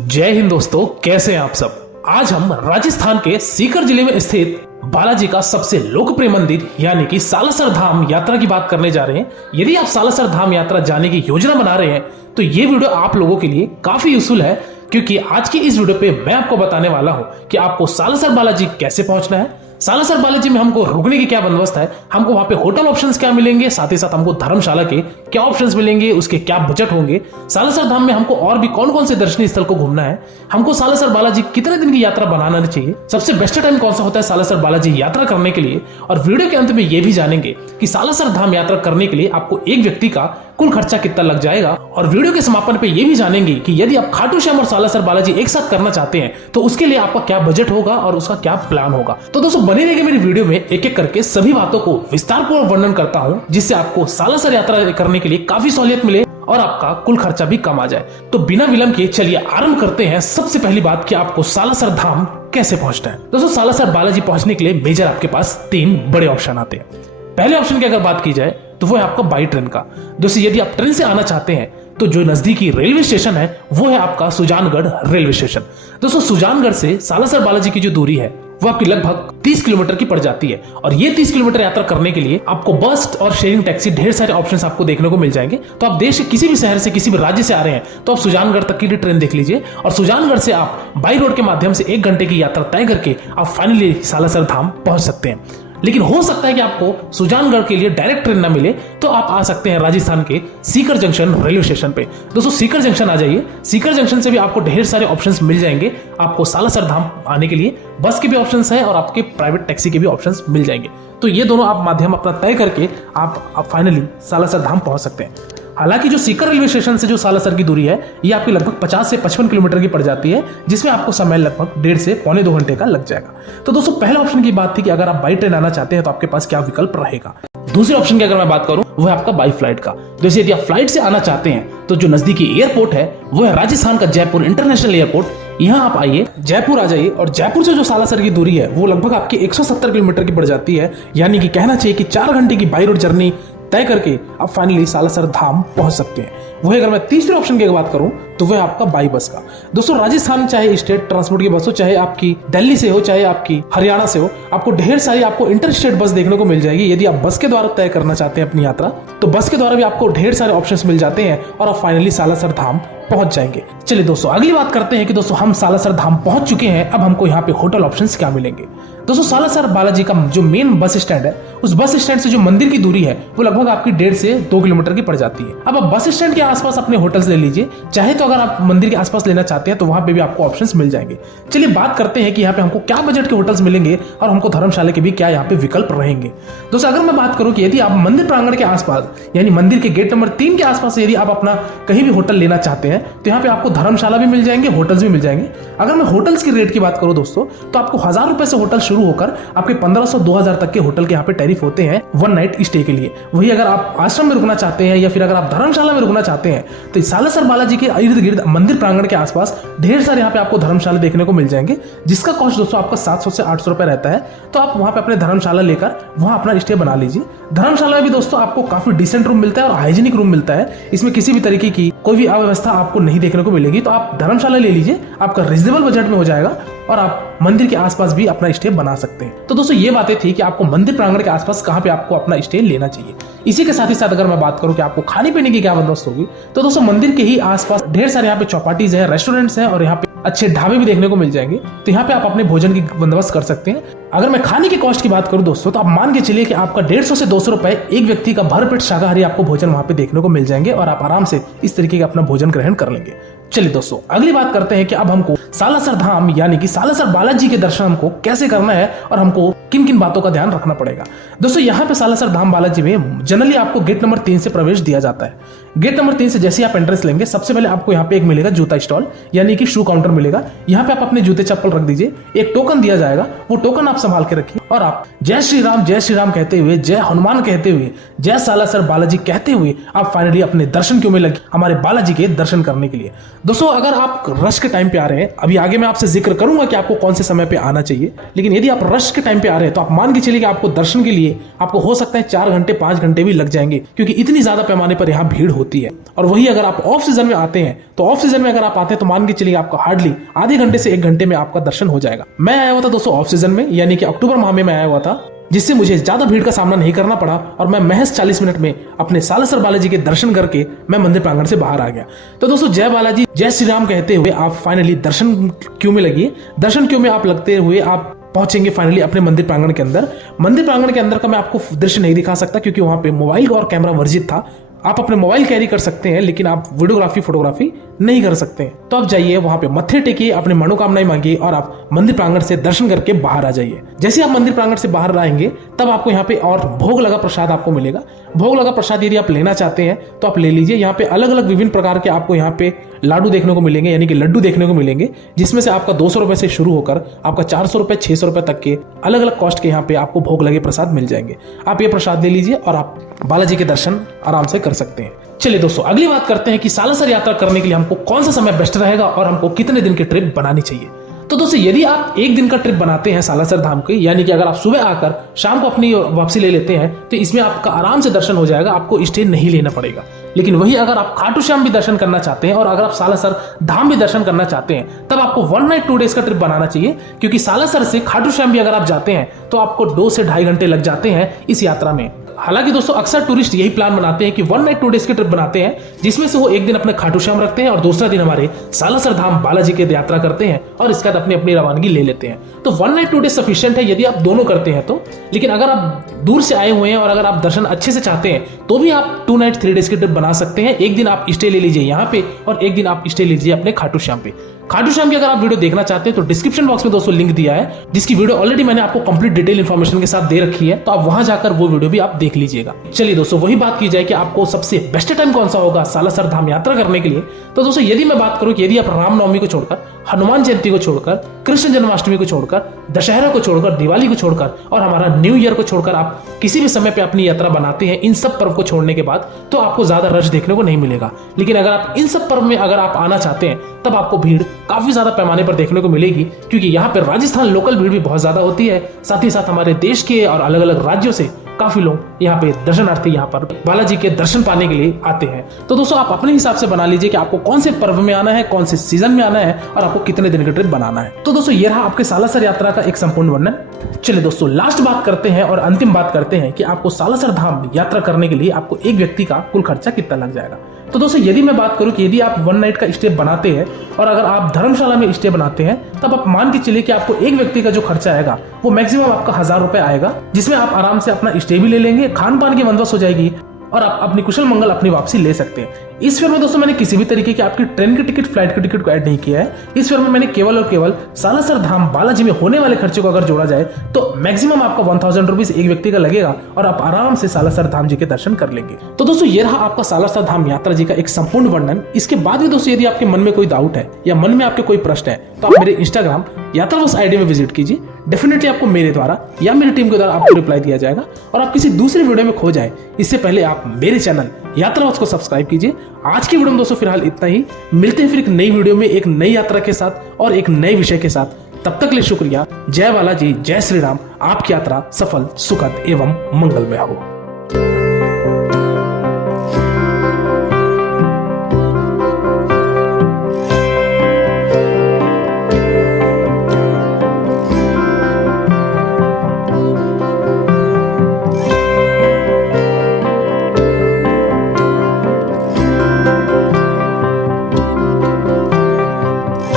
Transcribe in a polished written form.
जय हिंद दोस्तों, कैसे हैं आप सब। आज हम राजस्थान के सीकर जिले में स्थित बालाजी का सबसे लोकप्रिय मंदिर यानी कि सालासर धाम यात्रा की बात करने जा रहे हैं। यदि आप सालासर धाम यात्रा जाने की योजना बना रहे हैं तो ये वीडियो आप लोगों के लिए काफी यूजफुल है, क्योंकि आज की इस वीडियो पे मैं आपको बताने वाला हूं कि आपको सालासर बालाजी कैसे पहुंचना है, सालासर बालाजी में हमको रुकने की क्या बंदोबस्त है, हमको वहां पे होटल ऑप्शंस क्या मिलेंगे, साथ ही साथ हमको धर्मशाला के क्या ऑप्शंस मिलेंगे, उसके क्या बजट होंगे, सालासर धाम में हमको और भी कौन कौन से दर्शनीय स्थल को घूमना है, हमको सालासर बालाजी कितने दिन की यात्रा बनाना चाहिए, सबसे बेस्ट टाइम कौन सा होता है सालासर बालाजी यात्रा करने के लिए। और वीडियो के अंत में ये भी जानेंगे कि सालासर धाम यात्रा करने के लिए आपको एक व्यक्ति का कुल खर्चा कितना लग जाएगा। और वीडियो के समापन पे ये भी जानेंगे कि यदि आप खाटू श्याम और सालासर बालाजी एक साथ करना चाहते हैं तो उसके लिए आपका क्या बजट होगा और उसका क्या प्लान होगा। तो दोस्तों बने रहिए मेरी वीडियो में, एक एक करके सभी बातों को विस्तारपूर्वक वर्णन करता हूं, जिससे आपको सालासर यात्रा करने के लिए काफी सहूलियत मिले और आपका कुल खर्चा भी कम आ जाए। तो बिना विलंब के चलिए आरंभ करते हैं। सबसे पहली बात कि आपको सालासर धाम कैसे पहुंचना है। दोस्तों सालासर बालाजी पहुंचने के लिए मेजर आपके पास 3 बड़े ऑप्शन आते हैं। पहले ऑप्शन की अगर बात की जाए तो वो है आपका बाई ट्रेन का। दोस्तों यदि आप ट्रेन से आना चाहते हैं तो जो नजदीकी रेलवे स्टेशन है वो है आपका सुजानगढ़ रेलवे स्टेशन। दोस्तों सुजानगढ़ से सालासर बालाजी की जो दूरी है वो आपकी लगभग 30 किलोमीटर की पड़ जाती है, और ये 30 किलोमीटर यात्रा करने के लिए आपको बस और शेयरिंग टैक्सी ढेर सारे ऑप्शंस आपको देखने को मिल जाएंगे। तो आप देश के किसी भी शहर से, किसी भी राज्य से आ रहे हैं तो आप सुजानगढ़ तक की ट्रेन देख लीजिए, और सुजानगढ़ से आप बाई रोड के माध्यम से 1 घंटे की यात्रा तय करके आप फाइनली सालासर धाम पहुंच सकते हैं। लेकिन हो सकता है कि आपको सुजानगढ़ के लिए डायरेक्ट ट्रेन ना मिले तो आप आ सकते हैं राजस्थान के सीकर जंक्शन रेलवे स्टेशन पे। दोस्तों सीकर जंक्शन आ जाइए, सीकर जंक्शन से भी आपको ढेर सारे ऑप्शंस मिल जाएंगे। आपको सालासर धाम आने के लिए बस के भी ऑप्शंस है और आपके प्राइवेट टैक्सी के भी ऑप्शंस मिल जाएंगे। तो ये दोनों आप माध्यम अपना तय करके आप फाइनली सालासर धाम पहुंच सकते हैं। हालांकि जो सीकर रेलवे स्टेशन से जो सालासर की दूरी है ये आपकी लगभग 50 से 55 किलोमीटर की पड़ जाती है, जिसमें आपको समय लगभग 1.5 से पौने 2 घंटे का लग जाएगा। तो दोस्तों पहले ऑप्शन की बात थी कि अगर आप बाई ट्रेन आना चाहते हैं तो आपके पास क्या विकल्प रहेगा। दूसरे ऑप्शन की अगर मैं बात करूं वो है आपका बाई फ्लाइट का। जैसे यदि आप फ्लाइट से आना चाहते हैं तो जो नजदीकी एयरपोर्ट है वो है राजस्थान का जयपुर इंटरनेशनल एयरपोर्ट। यहाँ आप आइए, जयपुर आ जाइए, और जयपुर से जो सालासर की दूरी है वो लगभग आपकी 170 किलोमीटर की पड़ जाती है, यानी कि कहना चाहिए कि 4 घंटे की बाई रोड जर्नी तय करके आप फाइनली सालासर धाम पहुंच सकते हैं। वही अगर मैं तीसरे ऑप्शन की बात करूं तो वह आपका बाई बस का। दोस्तों राजस्थान चाहे स्टेट ट्रांसपोर्ट की बस हो, चाहे आपकी दिल्ली से हो, चाहे आपकी हरियाणा से हो, आपको ढेर सारी आपको इंटर स्टेट बस देखने को मिल जाएगी। यदि आप बस के द्वारा तय करना चाहते हैं अपनी यात्रा तो बस के द्वारा भी आपको ढेर सारे ऑप्शंस मिल जाते हैं और आप फाइनली सालासर धाम पहुंच जाएंगे। चलिए दोस्तों अगली बात करते हैं कि दोस्तों हम सालासर धाम पहुंच चुके हैं, अब हमको यहाँ पे होटल ऑप्शंस क्या मिलेंगे। दोस्तों सालासर बालाजी का जो मेन बस स्टैंड है उस बस स्टैंड से जो मंदिर की दूरी है वो लगभग आपकी 1.5 से 2 किलोमीटर की पड़ जाती है। अब आप बस स्टैंड के आसपास अपने होटल्स ले लीजिए, चाहे तो अगर आप मंदिर के आसपास लेना चाहते हैं तो वहां पे भी आपको ऑप्शंस मिल जाएंगे। चलिए बात करते हैं कि यहाँ पे हमको क्या बजट के होटल्स मिलेंगे और हमको धर्मशाला के भी क्या यहाँ पे विकल्प रहेंगे। दोस्तों अगर मैं बात करूं कि यदि आप मंदिर प्रांगण के आसपास यानी मंदिर के गेट नंबर 3 के आसपास यदि आप अपना कहीं भी होटल लेना चाहते हैं तो यहाँ पे आपको धर्मशाला भी मिल जाएंगे, होटल्स भी मिल जाएंगे। अगर मैं होटल्स की रेट की बात करूं दोस्तों तो आपको 1000 रुपए से होटल शुरू होकर आपके 1500-2000 तक के होटल के यहाँ पे टैरिफ होते हैं 1 नाइट स्टे के लिए। वही अगर आप आश्रम में रुकना चाहते हैं या फिर अगर आप धर्मशाला में रुकना चाहते हैं तो सालासर बालाजी के इर्द गिर्द मंदिर प्रांगण के आसपास ढेर सारे यहाँ पे आपको धर्मशाला देखने को मिल जाएंगे, जिसका कॉस्ट दोस्तों आपका 700 से 800 रुपए रहता है। तो आप वहां पे अपने धर्मशाला लेकर वहां अपना स्टे बना लीजिए। धर्मशाला में भी दोस्तों आपको काफी डिसेंट रूम मिलता है और हाइजीनिक रूम मिलता है, इसमें किसी भी तरीके की कोई भी अव्यवस्था आपको नहीं देखने को मिलेगी। तो आप धर्मशाला ले लीजिए, आपका रिजनेबल बजट में हो जाएगा और आप मंदिर के आसपास भी अपना स्टे बना सकते हैं। तो दोस्तों ये बातें थी कि आपको मंदिर प्रांगण के आसपास कहां पे आपको अपना स्टे लेना चाहिए। इसी के साथ ही साथ अगर मैं बात करूं कि आपको खाने पीने की क्या बंदोबस्त होगी तो दोस्तों मंदिर के ही आसपास ढेर सारे यहाँ पे चौपाटीज है, रेस्टोरेंट्स हैं और यहाँ पे अच्छे ढाबे भी देखने को मिल जाएंगे। तो यहाँ पे आप अपने भोजन की बंदोबस्त कर सकते हैं। अगर मैं खाने की कॉस्ट की बात करूं दोस्तों तो आप मान के चलिए कि आपका 150 से 200 रुपए एक व्यक्ति का भरपेट शाकाहारी आपको भोजन वहां पे देखने को मिल जाएंगे और आप आराम से इस तरीके का अपना भोजन ग्रहण कर लेंगे। चलिए दोस्तों अगली बात करते हैं कि अब हमको सालासर धाम यानी कि सालासर बालाजी के दर्शन हमको कैसे करना है और हमको किन किन बातों का ध्यान रखना पड़ेगा। दोस्तों यहाँ पे सालासर धाम बालाजी में जनरली आपको गेट नंबर 3 से प्रवेश दिया जाता है। गेट नंबर 3 से जैसे ही आप एंट्रेंस लेंगे सबसे पहले आपको यहाँ पे एक मिलेगा जूता स्टॉल यानी कि शू काउंटर मिलेगा। यहाँ पे आप अपने जूते चप्पल रख दीजिए, एक टोकन दिया जाएगा, वो टोकन आप संभाल के रखिए और आप जय श्री राम कहते हुए, जय हनुमान कहते हुए, जय सालासर बालाजी कहते हुए आप फाइनली अपने दर्शन क्यों में लगे हमारे बालाजी के दर्शन करने के लिए। दोस्तों अगर आप रश के टाइम पे आ रहे हैं, अभी आगे मैं आपसे जिक्र करूंगा कि आपको कौन से समय पे आना चाहिए, लेकिन यदि आप रश के टाइम पे आ रहे हैं तो आप मान के चलिए कि आपको दर्शन के लिए आपको हो सकता है 4 घंटे 5 घंटे भी लग जाएंगे, क्योंकि इतनी ज्यादा पैमाने पर यहाँ भीड़ होती होती है। और वही अगर आप ऑफ सीजन में आते हैं तो ऑफ सीजन में अगर आप आते हैं तो मान के चलिए आपका हार्डली आधे घंटे से 1 घंटे में आपका दर्शन हो जाएगा। मैं आया हुआ था दोस्तों ऑफ सीजन में, यानी कि अक्टूबर माह में मैं आया हुआ था, जिससे मुझे ज्यादा भीड़ का सामना नहीं करना पड़ा और मैं महज 40 मिनट में अपने सालासर बालाजी के दर्शन करके मैं मंदिर प्रांगण से बाहर आ गया। तो दोस्तों जय बालाजी जय श्री राम कहते हुए आप फाइनली दर्शन क्यू में लगिए। दर्शन क्यू में आप लगते हुए आप पहुंचेंगे फाइनली अपने मंदिर प्रांगण के अंदर। मंदिर प्रांगण के अंदर का मैं आपको दृश्य नहीं दिखा सकता क्योंकि वहां पे मोबाइल और कैमरा वर्जित था। आप अपने मोबाइल कैरी कर सकते हैं लेकिन आप वीडियोग्राफी फोटोग्राफी नहीं कर सकते हैं। तो आप जाइए वहां पे मत्थे टेकिए, अपनी मनोकामनाएं मांगिए और आप मंदिर प्रांगण से दर्शन करके बाहर आ जाइए। जैसे आप मंदिर प्रांगण से बाहर आएंगे तब आपको यहाँ पे और भोग लगा प्रसाद आपको मिलेगा। भोग लगा प्रसाद यदि आप लेना चाहते हैं तो आप ले लीजिए। यहाँ पे अलग अलग विभिन्न प्रकार के आपको यहाँ पे लाडू देखने को मिलेंगे, यानी कि लड्डू देखने को मिलेंगे, जिसमें से आपका 200 रुपए से शुरू होकर आपका 400 रुपए 600 रुपए तक के अलग अलग कॉस्ट के यहाँ पे आपको भोग लगे प्रसाद मिल जाएंगे। आप ये प्रसाद ले लीजिए और आप बालाजी के दर्शन आराम से कर सकते हैं। चलिए दोस्तों अगली बात करते हैं कि सालासर यात्रा करने के लिए हमको कौन सा समय बेस्ट रहेगा और हमको कितने दिन की ट्रिप बनानी चाहिए। तो दोस्तों यदि आप 1 दिन का ट्रिप बनाते हैं सालासर धाम के, यानी कि अगर आप सुबह आकर शाम को अपनी वापसी ले लेते हैं तो इसमें आपका आराम से दर्शन हो जाएगा, आपको स्टे नहीं लेना पड़ेगा। लेकिन वही अगर आप खाटू श्याम भी दर्शन करना चाहते हैं और अगर आप सालासर धाम भी दर्शन करना चाहते हैं तब आपको 1 नाइट 2 डेज का ट्रिप बनाना चाहिए, क्योंकि सालासर से खाटू श्याम भी अगर आप जाते हैं तो आपको 2 से 2.5 घंटे लग जाते हैं इस यात्रा में। हालांकि दोस्तों अक्सर टूरिस्ट यही प्लान बनाते हैं कि 1 नाइट 2 डेज की ट्रिप बनाते हैं, जिसमें से वो 1 दिन अपने खाटू श्याम रखते हैं और दूसरा दिन हमारे सालासर धाम बालाजी के यात्रा करते हैं और इसके बाद अपनी अपनी रवानगी ले लेते हैं। तो 1 नाइट 2 डेज सफिशिएंट है यदि आप दोनों करते हैं तो। लेकिन अगर आप दूर से आए हुए हैं और अगर आप दर्शन अच्छे से चाहते हैं तो भी आप 2 नाइट 3 डेज की ट्रिप बना सकते हैं। 1 दिन आप स्टे ले लीजिए यहाँ पे और 1 दिन आप स्टे लीजिए अपने खाटू श्याम पे। खाटू श्याम की अगर आप वीडियो देखना चाहते हैं तो डिस्क्रिप्शन बॉक्स में दोस्तों लिंक दिया है, जिसकी वीडियो ऑलरेडी मैंने आपको कंप्लीट डिटेल इन्फॉर्मेशन के साथ दे रखी है, तो आप वहां जाकर वो वीडियो भी आप देख लीजिएगा। चलिए दोस्तों वही बात की जाए कि आपको सबसे बेस्ट टाइम कौन सा होगा सालासर धाम यात्रा करने के लिए। तो दोस्तों यदि मैं बात करूं कि यदि आप रामनवमी को छोड़कर, हनुमान जयंती को छोड़कर, कृष्ण जन्माष्टमी को छोड़कर, दशहरा को छोड़कर, दिवाली को छोड़कर और हमारा न्यू ईयर को छोड़कर आप किसी भी समय पे अपनी यात्रा बनाते हैं, इन सब पर्व को छोड़ने के बाद, तो आपको ज्यादा रश देखने को नहीं मिलेगा। लेकिन अगर आप इन सब पर्व में अगर आप आना चाहते हैं तब आपको भीड़ काफी ज्यादा पैमाने पर देखने को मिलेगी, क्योंकि यहाँ पे राजस्थान लोकल भीड़ भी बहुत ज्यादा होती है। साथ ही साथ हमारे देश के और अलग अलग राज्यों से काफी लोग यहाँ पे दर्शनार्थी यहाँ पर बालाजी के दर्शन पाने के लिए आते हैं। तो दोस्तों आप अपने हिसाब से बना लीजिए कि आपको कौन से पर्व में आना है, कौन से सीजन में आना है और आपको कितने दिन का ट्रिप बनाना है। तो दोस्तों ये रहा आपके सालासर यात्रा का एक संपूर्ण वर्णन। चलिए दोस्तों लास्ट बात करते हैं और अंतिम बात करते हैं कि आपको सालासर धाम यात्रा करने के लिए आपको एक व्यक्ति का कुल खर्चा कितना लग जाएगा। तो दोस्तों यदि मैं बात करूं कि यदि आप 1 नाइट का स्टे बनाते हैं और अगर आप धर्मशाला में स्टे बनाते हैं तब आप मान के चलिए कि आपको एक व्यक्ति का जो खर्चा आएगा वो मैक्सिमम आपका 1000 रुपए आएगा, जिसमें आप आराम से अपना स्टे भी ले लेंगे, खान पान की बंदोबस्त हो जाएगी और आप अपनी कुशल मंगल अपनी वापसी ले सकते हैं। इस फेयर में दोस्तों मैंने किसी भी तरीके की आपकी ट्रेन की टिकट, फ्लाइट की टिकट को ऐड नहीं किया है। इस फेयर में मैंने केवल और केवल सालासर धाम बालाजी में होने वाले खर्चे को अगर जोड़ा जाए तो मैक्सिमम आपका 1000 रुपीज एक व्यक्ति का लगेगा और आप आराम से सालासर धाम जी के दर्शन कर लेंगे। तो दोस्तों ये रहा आपका सालासर धाम यात्रा जी का एक संपूर्ण वर्णन। इसके बाद भी दोस्तों यदि आपके मन में कोई डाउट है या मन में आपके कोई प्रश्न है तो आप मेरे इंस्टाग्राम यात्रावश आईडी में विजिट कीजिए। डेफिनेटली आपको मेरे द्वारा या मेरी टीम के द्वारा आपको रिप्लाई दिया जाएगा और आप किसी दूसरे वीडियो में खो जाए इससे पहले आप मेरे चैनल यात्रावश को सब्सक्राइब कीजिए। आज की वीडियो में दोस्तों फिलहाल इतना ही। मिलते हैं फिर एक नई वीडियो में एक नई यात्रा के साथ और एक नए विषय के साथ। तब तक के लिए शुक्रिया। जय बालाजी, जय श्री राम। आपकी यात्रा सफल, सुखद एवं मंगलमय हो।